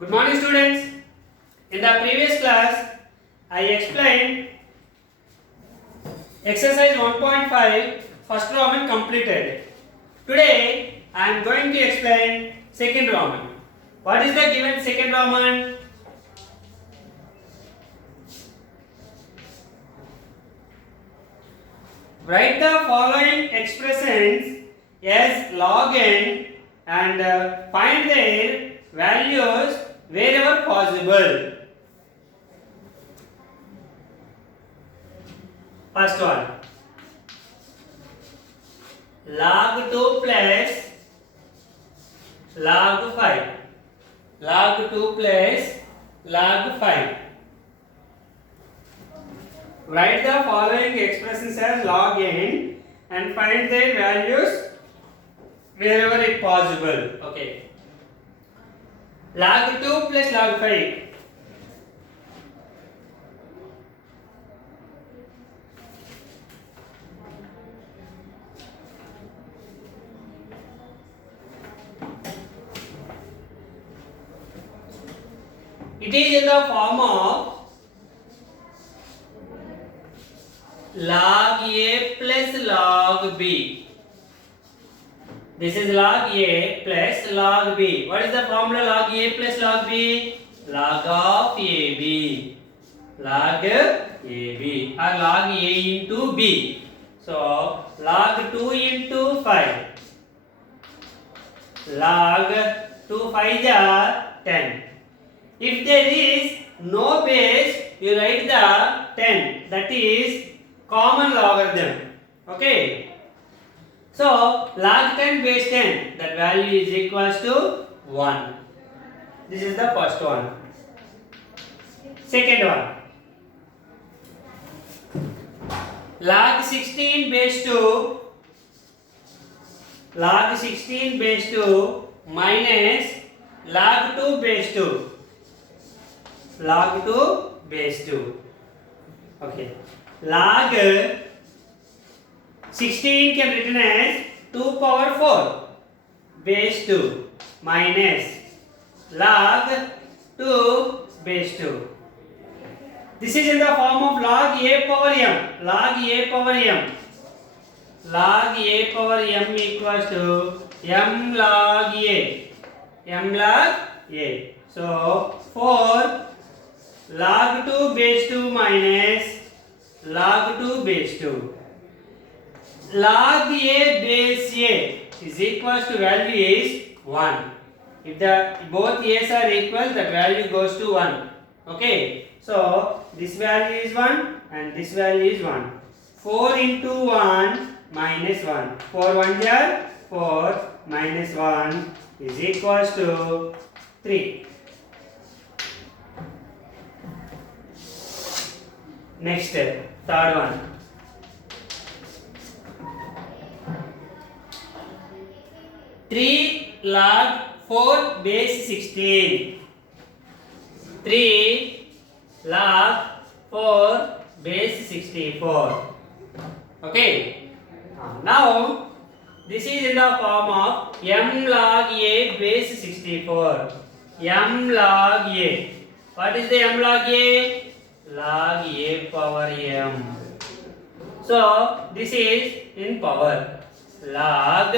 Good morning, students. In the previous class, I explained exercise 1.5 first Roman completed. Today, I am going to explain second Roman. What is the given second Roman? Write the following expressions as log n and find their values wherever possible. First one, log 2 plus log 5. Log 2 plus log 5. Write the following expressions as log n and find their values wherever it possible. Okay. Log 2 plus log 5. It is in the form of log A plus log B. This is log A plus log B. What is the formula log A plus log B? Log of AB. Log AB or log A into B. So, log 2 into 5. Log 2 5 are 10. If there is no base, you write the 10. That is common logarithm. Okay. So, log 10 base 10, that value is equals to 1. This is the first one. Second one. Log 16 base 2. Log 16 base 2 minus log 2 base 2. Log 2 base 2. Okay. Log 16 can written as 2 power 4 base 2 minus log 2 base 2. This is in the form of log A power m. Log A power m. Log A power m equals to m log A. M log A. So 4 log 2 base 2 minus log 2 base 2. Log A base A is equals to value is 1. If the both A's are equal, the value goes to 1. Okay. So, this value is 1 and this value is 1. 4 into 1 minus 1. 4 1 are 4 minus 1 is equals to 3. Next, third one. Three log 4 base 16. 3 log 4 base 64. Okay. Now, this is in the form of m log A base 64. M log A. What is the m log A? Log A power m. So, this is in power. Log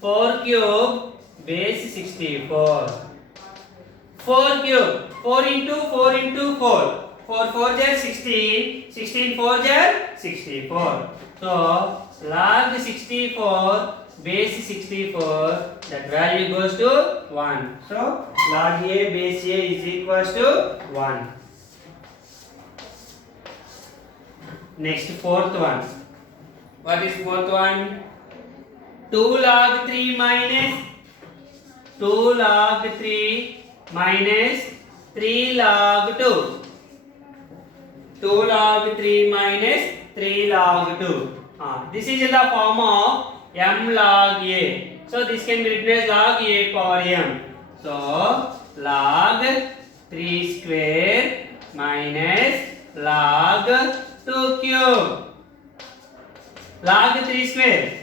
4 cube base 64. 4 cube. 4 into 4 into 4. 4 4 are 16. 16 4 are 64. So, log 64 base 64. That value goes to 1. So, log A base A is equals to 1. Next, fourth one. What is fourth one? 2 log 3 minus 2 log 3 minus 3 log 2. 2 log 3 minus 3 log 2. This is in the form of m log A. So, this can be written as log A power m. So, log 3 square minus log 2 cube. Log 3 square.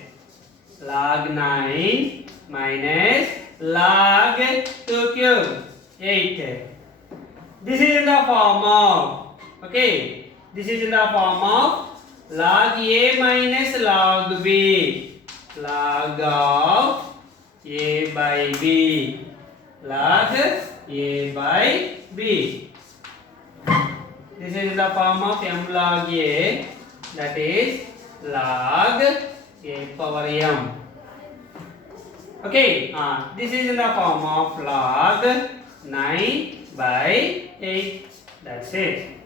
Log 9 minus log 2 cube. 8. This is in the form of, okay, this is in the form of log A minus log B, log of A by B, log A by B. This is in the form of m log A, that is log A power m. Okay, this is in the form of log 9 by 8. That's it.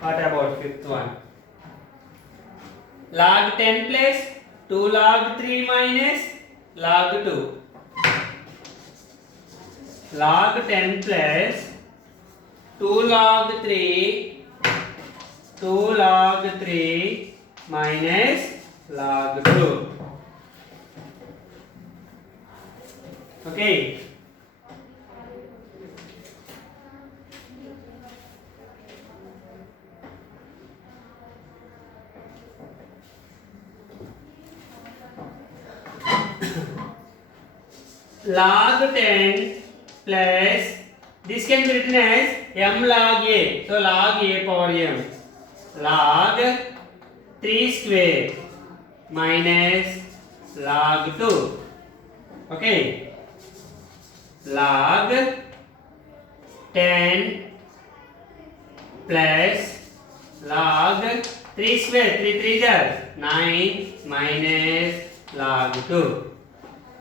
What about fifth one? Log 10 plus 2 log 3 minus log 2. Log 10 plus 2 log 3, 2 log 3 minus log 2. Okay. Log 10 plus, this can be written as m log a. So log a power m. Log 3 square minus log 2. Okay. Log 10 plus log 3 square, 3 3 is 9 minus log 2.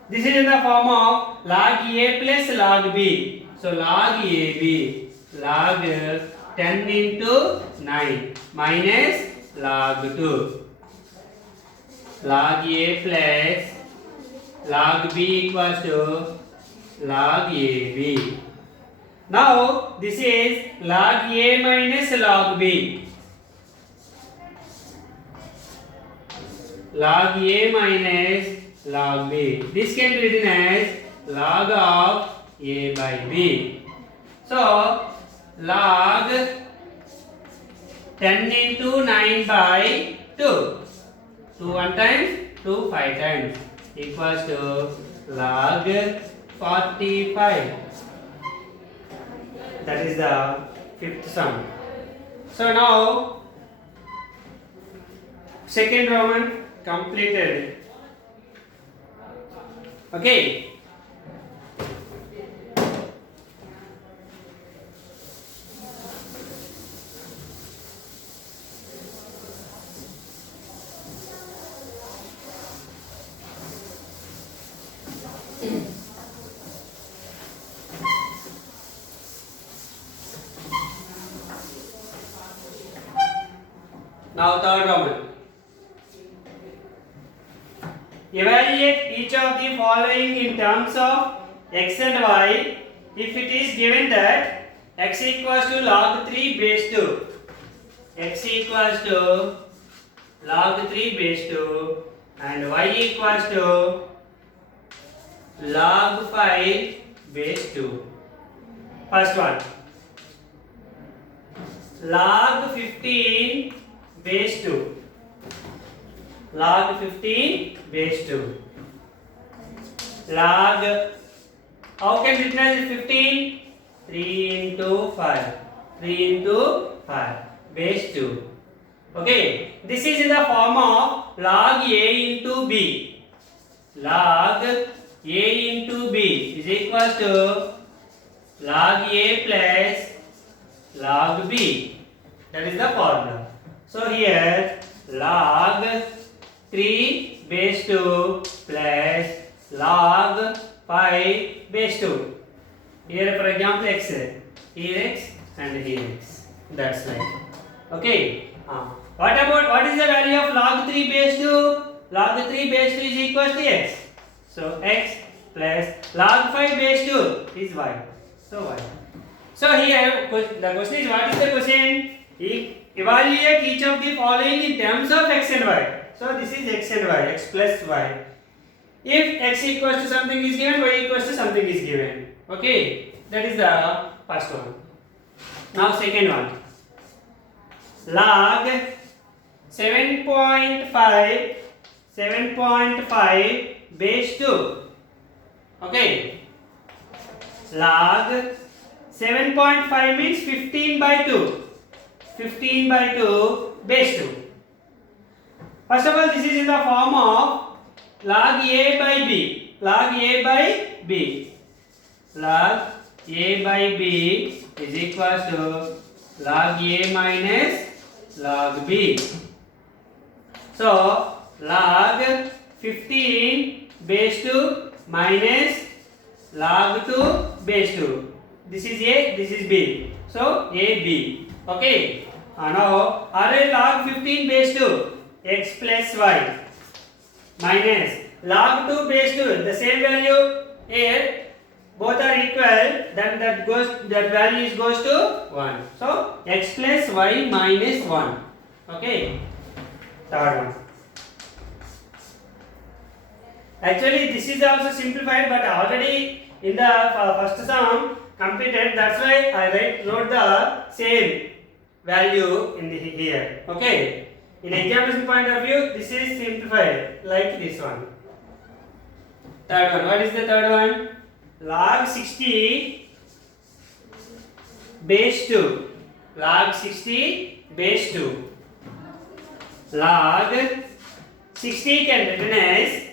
This is in the form of log A plus log B. So log AB, log 10 into 9 minus log 2. Log A plus log B equals to log AB. Now this is log A minus log B. Log A minus log B. This can be written as log of A by B. So log 10 into 9 by 2. 2 1 times, 2 5 times equals to log 45. That is the fifth sum. So now second Roman completed. Okay. Now third Roman. Evaluate each of the following in terms of x and y if it is given that x equals to log 3 base 2, x equals to log 3 base 2 and y equals to log 5 base 2. First one, log 15 base 2. Log 15 base 2. Log, how can we written as 15? 3 into 5. 3 into 5 base 2. Okay, this is in the form of log A into B. Log A into B is equals to log A plus log B. That is the formula. So here log 3 base 2 plus log 5 base 2. Here for example x, here x and here x. That's right. Okay. What is the value of log 3 base 2? Log 3 base 2 is equal to x. So x plus log 5 base 2 is y. So y. So here the question is, what is the question? Evaluate each of the following in terms of x and y. So this is x and y, x plus y. If x equals to something is given, y equals to something is given. Okay, that is the first one. Now second one. Log 7.5 base 2. Okay. log 7.5 means 15 by 2. 15 by 2 base 2. First of all, this is in the form of log a by b. Log a by b. Log a by b is equals to log a minus log b. So log 15 base 2 minus log 2 base 2. This is a, this is b. So a b. Okay. Now array log 15 base 2 x plus y minus log 2 base 2, the same value here, both are equal, then that value goes to 1. So x plus y minus 1. Okay. Third one. Actually this is also simplified, but already in the first sum completed, that's why I wrote the same value in the here. Okay. In examination point of view, this is simplified like this one. Third one. What is the third one? Log 60 base 2. Log 60 base 2. Log 60 can written as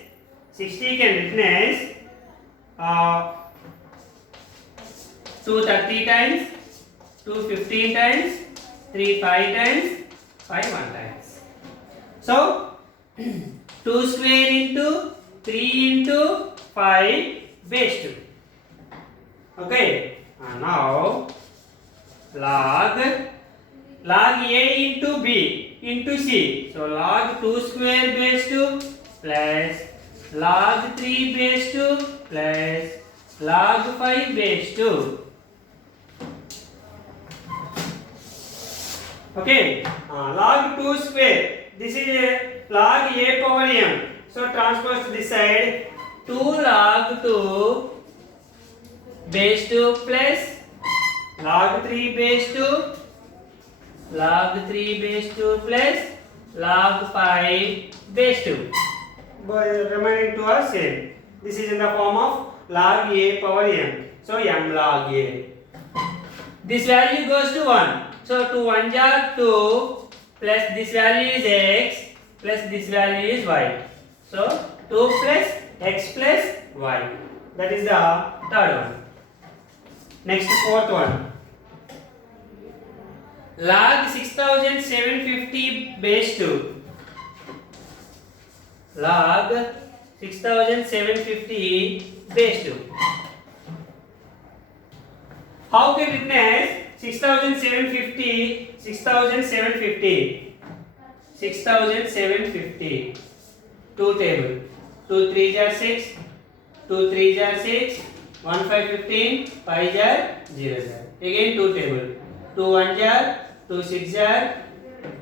2 30 times, 2 15 times, 3 5 times, 5 1 times. So 2 square into 3 into 5 base 2. Okay. And now log a into b into c. So log 2 square base 2 plus log 3 base 2 plus log 5 base 2. Okay. Log 2 square. This is a log a power m. So transpose to this side. 2 log 2 base 2 plus log 3 base 2 log 3 base 2 plus log 5 base 2. Remaining two are same. This is in the form of log a power m. So m log a. This value goes to 1. So 2 1 are 2 plus this value is x plus this value is y. So 2 plus x plus y. That is the third one. Next, fourth one. Log 6750 base 2. Log 6750 base 2. How can written as 6750? 6750. 2 table. 2 3s are 6. 2 3s are 6. 1 5 15. 5 are 0 are. Again 2 table. 2 1 are 2 6 are.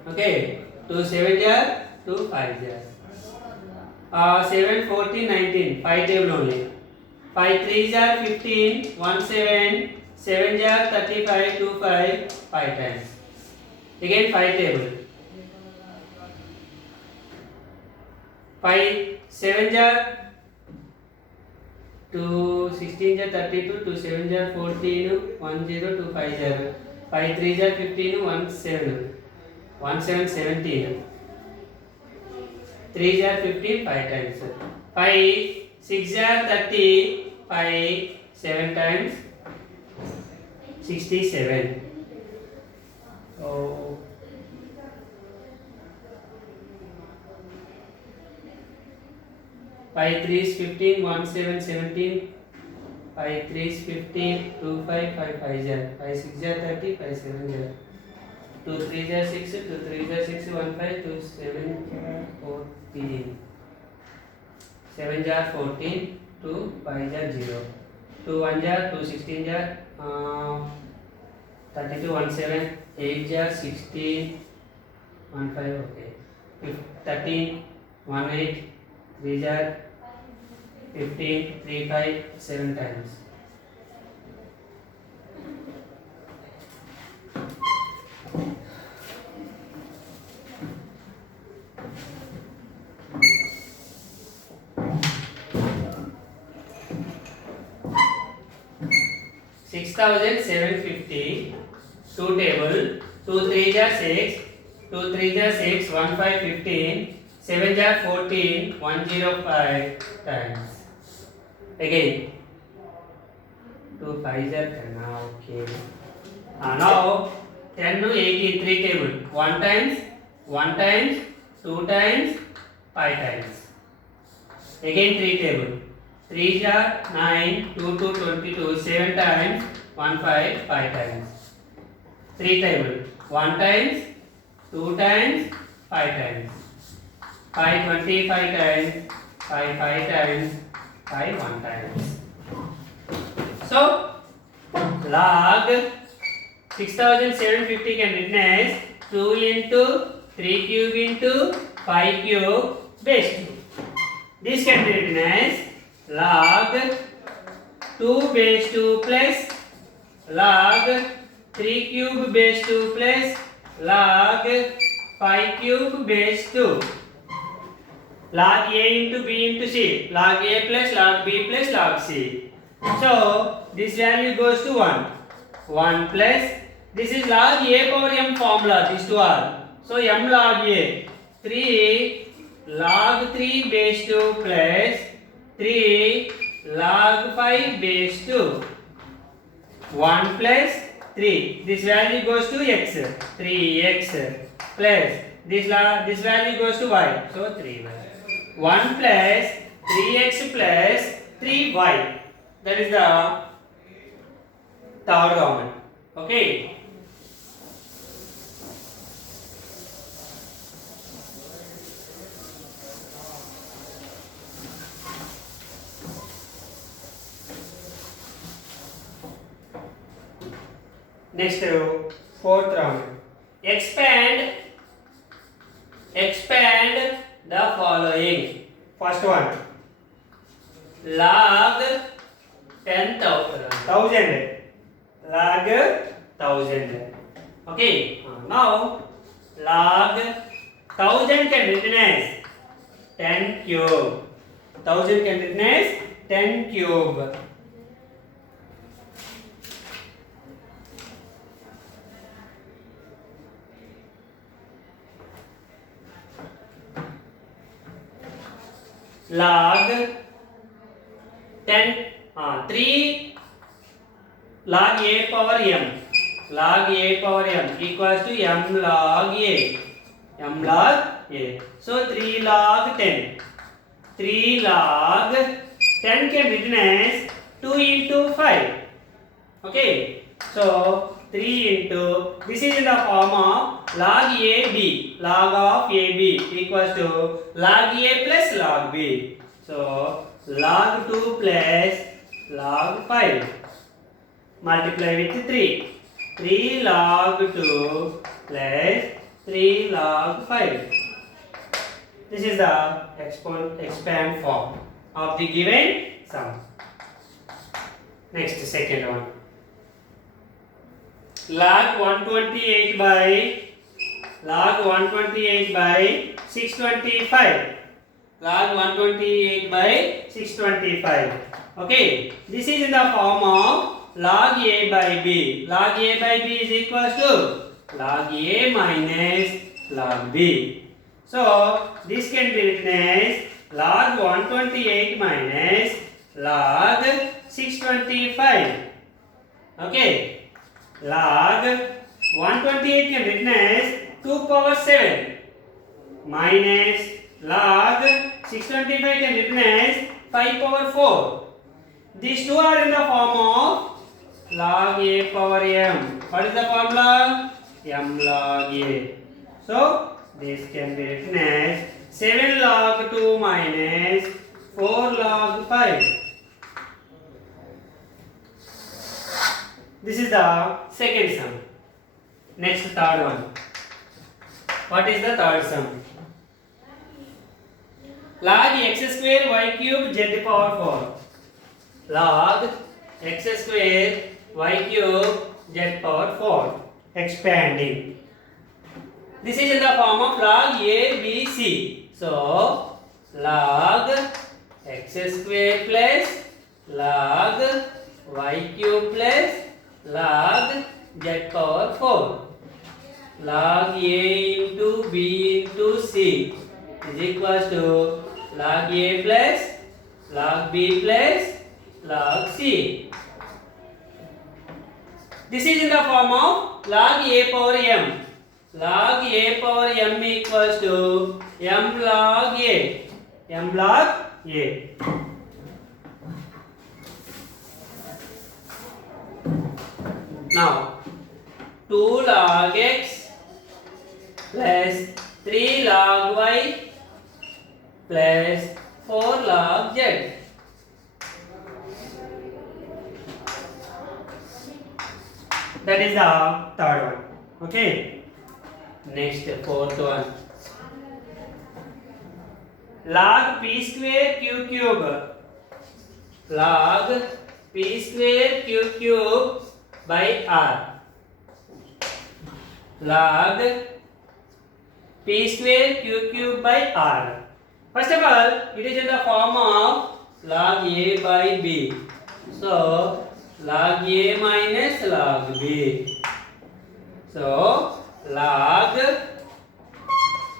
Okay. 2 7 are 2 5 are. 7 14 19. 5 table only. 5 3s are 15. 1 7. 7 are 35. 2 5. 5 times. Again 5 table. 5 7 are 2 16 are 32. 2 7 are 14. 1 0 2 5 are. 5 3 are 15. 1 7. 1 7 17. 3 are 15. 5 times. 5 6 are 30. 5 7 times 67. Oh. 5 3 is 15. 1 7 17. 5 3 is 15. 2 5 5 5 are. 5 6 are 30. 5 7 are. 2 3 are 6. 2 3 are 6. 1 5 2 7 are 14. 7 are 14. 2 5 are 0. 2 1 are 2 16 are 32 1 7 8 are 16 1 5 okay 13 1 8 3 are 15 3 5 7 times. 6750. 2 table. 2 3 are 6. 2 3 are 6. 1 5 15. 7 are 14. 105 times. Again. 2 5 are 10. Okay. Now 10 to 18. 3 table. 1 times. 1 times. 2 times. 5 times. Again 3 table. 3 are 9, 2 to 22, 7 times, 1 5, 5 times. 3 table. 1 times, 2 times, 5 times. 5 25 times, 5 5 times, 5 1 times. So log 6750 can written as 2 into 3 cube into 5 cube base 2. This can be written as log 2 base 2 plus log 3 cube base 2 plus log 5 cube base 2. Log A into B into C. Log A plus log B plus log C. So this value goes to 1. 1 plus, this is log A power m formula, these two are. So m log A. 3 log 3 base 2 plus 3 log 5 base 2. 1 plus 3. This value goes to x. 3x plus this value goes to y. So 3y. 1 plus 3x plus 3y. That is the third common. Okay. Next, fourth round. Expand the following. First one. Log 10,000. Log 1000. Okay. Now log 1000 can written as 10 cube. 1000 can written as 10 cube. Log 10 3 log a power m. Log a power m equals to m log a. M log a. So 3 log 10. 3 log 10 can be written as 2 into 5. Okay. So 3 into, this is in the form of log AB. Log of AB equals to log A plus log B. So log 2 plus log 5. Multiply with 3. 3 log 2 plus 3 log 5. This is the expand form of the given sum. Next, second one. Log 128 by 625. Log 128 by 625. Okay, this is in the form of log A by B. Log A by B is equals to log A minus log B. So this can be written as log 128 minus log 625. Okay. Log 128 can be written as 2 power 7 minus log 625 can be written as 5 power 4. These two are in the form of log a power m. What is the formula? M log a. So this can be written as 7 log 2 minus 4 log 5. This is the second sum. Next, third one. What is the third sum? Log x square y cube z power 4. Log x square y cube z power 4. Expanding. This is in the form of log a, b, c. So, log x square plus log y cube plus log z power 4 log a into b into c is equals to log a plus log b plus log c. This is in the form of log a power m. Log a power m equals to m log a. M log a. Now 2 log x plus 3 log y plus 4 log z. That is the third one. Okay. Next, fourth one. Log p square q cube. Log p square q cube by r. Log p square q cube by r. First of all, it is in the form of log a by b. So log a minus log b. So log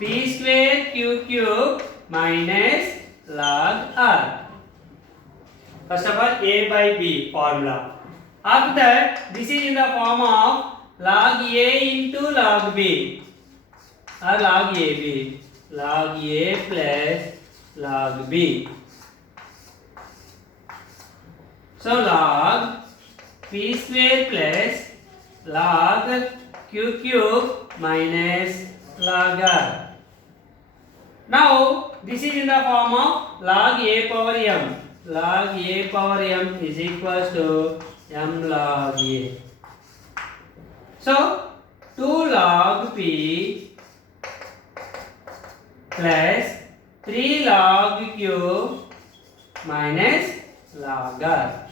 p square q cube minus log r. First of all, a by b formula. After that, this is in the form of log a into log b or log ab. Log a plus log b. So log p square plus log q cube minus log r. Now this is in the form of log a power m. Log a power m is equals to m log a. So 2 log p plus 3 log q minus log r.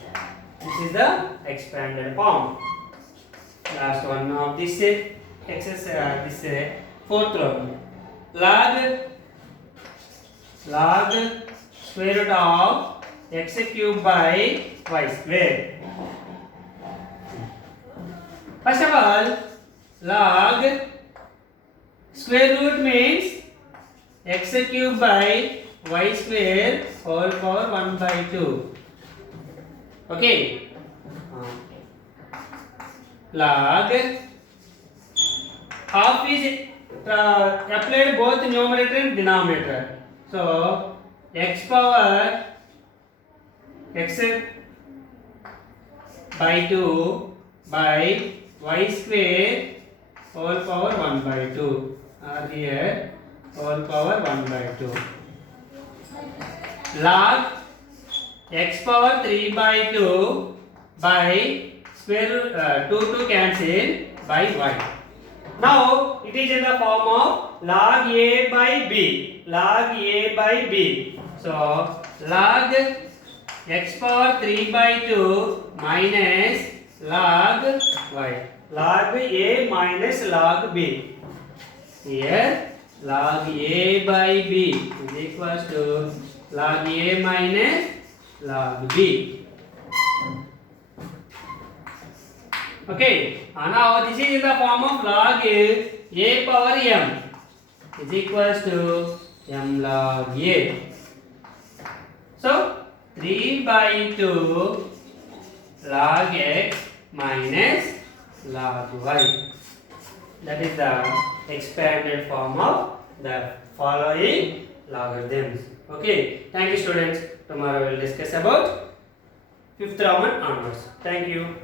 This is the expanded form. Last one of this exercise, this fourth one. Log square root of x cube by y square. First of all, log square root means x cube by y square whole power 1 by 2. Okay. Log half is applied both numerator and denominator. So x power x by 2 by y square whole power 1 by 2 are here whole power 1 by 2. Log x power 3 by 2 by square root 2 to cancel by y. Now it is in the form of log a by b. Log a by b. So log x power 3 by 2 minus log y. Log a minus log b. Here log a by b is equals to log a minus log b. Okay, now this is in the form of log a power m is equals to m log a. So 3 by 2 log x minus log y. That is the expanded form of the following logarithms. Okay, thank you students. Tomorrow we will discuss about fifth Roman onwards. Thank you.